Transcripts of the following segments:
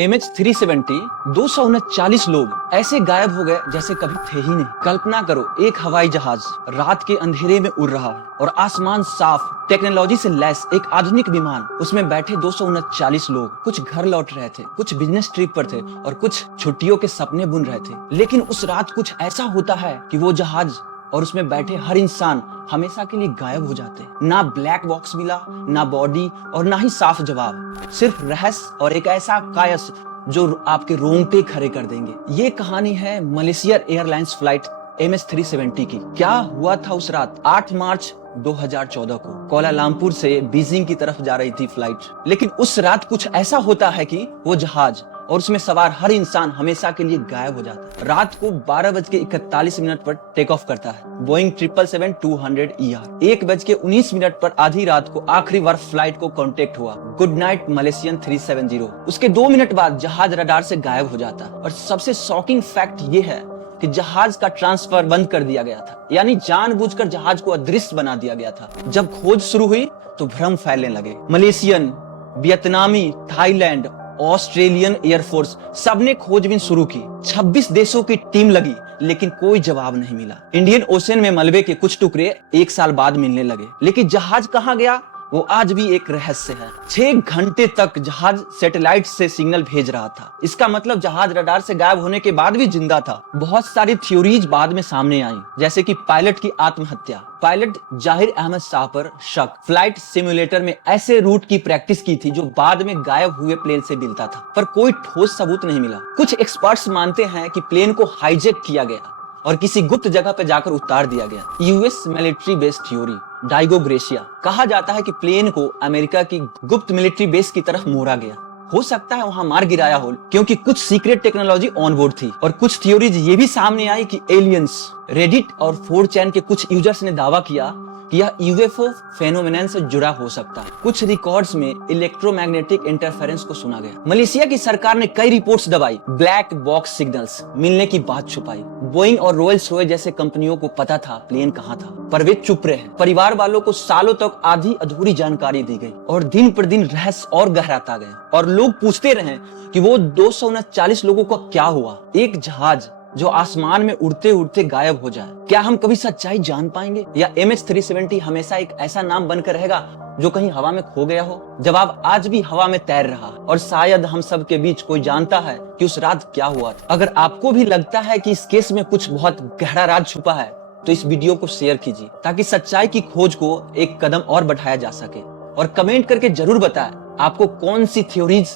MH370 239 लोग ऐसे गायब हो गए जैसे कभी थे ही नहीं। कल्पना करो, एक हवाई जहाज रात के अंधेरे में उड़ रहा है और आसमान साफ, टेक्नोलॉजी से लैस एक आधुनिक विमान, उसमें बैठे 239 लोग। कुछ घर लौट रहे थे, कुछ बिजनेस ट्रिप पर थे और कुछ छुट्टियों के सपने बुन रहे थे। लेकिन उस रात कुछ ऐसा होता है कि वो जहाज और उसमें बैठे हर इंसान हमेशा के लिए गायब हो जाते हैं। ना ब्लैक बॉक्स मिला, ना बॉडी और ना ही साफ जवाब, सिर्फ रहस्य और एक ऐसा कायस जो आपके रोंगटे खड़े कर देंगे। ये कहानी है मलेशिया एयरलाइंस फ्लाइट MH370 की। क्या हुआ था उस रात 8 मार्च 2014 को कोलालमपुर से बीजिंग की तरफ जा रही थी फ्लाइट। लेकिन उस रात कुछ ऐसा होता है कि वो जहाज और उसमें सवार हर इंसान हमेशा के लिए गायब हो जाता है। रात को 12:41 पर टेक ऑफ करता है बोइंग 777-200ER। 1:19 पर आधी रात को आखिरी बार फ्लाइट को कांटेक्ट हुआ। Good night Malaysian 370। उसके 2 मिनट बाद जहाज रडार से गायब हो जाता है। और सबसे शॉकिंग फैक्ट ये है कि जहाज का ट्रांसफर बंद कर दिया गया था, यानी जानबूझकर जहाज को अदृश्य बना दिया गया था। जब खोज शुरू हुई तो भ्रम फैलने लगे। मलेशियन, वियतनामी, थाईलैंड, ऑस्ट्रेलियन एयरफोर्स सबने खोजबीन शुरू की। 26 देशों की टीम लगी, लेकिन कोई जवाब नहीं मिला। इंडियन ओशन में मलबे के कुछ टुकड़े 1 साल बाद मिलने लगे, लेकिन जहाज कहां गया वो आज भी एक रहस्य है। 6 घंटे तक जहाज सैटेलाइट से सिग्नल भेज रहा था। इसका मतलब जहाज रडार से गायब होने के बाद भी जिंदा था। बहुत सारी थ्योरीज बाद में सामने आई, जैसे कि पायलट की आत्महत्या, पायलट जाहिर अहमद शाह पर शक, फ्लाइट सिमुलेटर में ऐसे रूट की प्रैक्टिस की थी जो बाद में गायब हुए प्लेन से मिलता था, पर कोई ठोस सबूत नहीं मिला। कुछ एक्सपर्ट्स मानते हैं कि प्लेन को हाईजैक किया गया और किसी गुप्त जगह पर जाकर उतार दिया गया। US military base theory, Diego Garcia, कहा जाता है कि प्लेन को अमेरिका की गुप्त मिलिट्री बेस की तरफ मोड़ा गया। हो सकता है वहां मार गिराया हो, क्योंकि कुछ सीक्रेट टेक्नोलॉजी ऑन बोर्ड थी। और कुछ थ्योरीज ये भी सामने आई कि एलियंस। रेडिट और 4chan के कुछ यूजर्स ने दावा किया कि यह यूएफओ फेनोमेनन से जुड़ा हो सकता है। कुछ रिकॉर्ड्स में इलेक्ट्रोमैग्नेटिक इंटरफेरेंस को सुना गया। मलेशिया की सरकार ने कई रिपोर्ट्स दबाई, ब्लैक बॉक्स सिग्नल्स मिलने की बात छुपाई। बोइंग और रॉयल्स रॉयस जैसे कंपनियों को पता था प्लेन कहां था, पर वे चुप रहे। परिवार वालों को सालों तक आधी अधूरी जानकारी दी गई और दिन पर दिन रहस्य और गहराता गया। और लोग पूछते रहे कि वो 239 लोगों का क्या हुआ। एक जहाज जो आसमान में उड़ते उड़ते गायब हो जाए, क्या हम कभी सच्चाई जान पाएंगे, या MH370 हमेशा एक ऐसा नाम बनकर रहेगा जो कहीं हवा में खो गया हो? जवाब आज भी हवा में तैर रहा, और शायद हम सब के बीच कोई जानता है कि उस रात क्या हुआ था। अगर आपको भी लगता है कि इस केस में कुछ बहुत गहरा राज छुपा है, तो इस वीडियो को शेयर कीजिए ताकि सच्चाई की खोज को एक कदम और बढ़ाया जा सके। और कमेंट करके जरूर बताएं आपको कौन सी थ्योरीज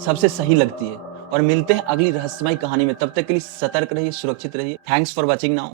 सबसे सही लगती है। और मिलते हैं अगली रहस्यमय कहानी में। तब तक के लिए सतर्क रहिए, सुरक्षित रहिए। Thanks for watching now.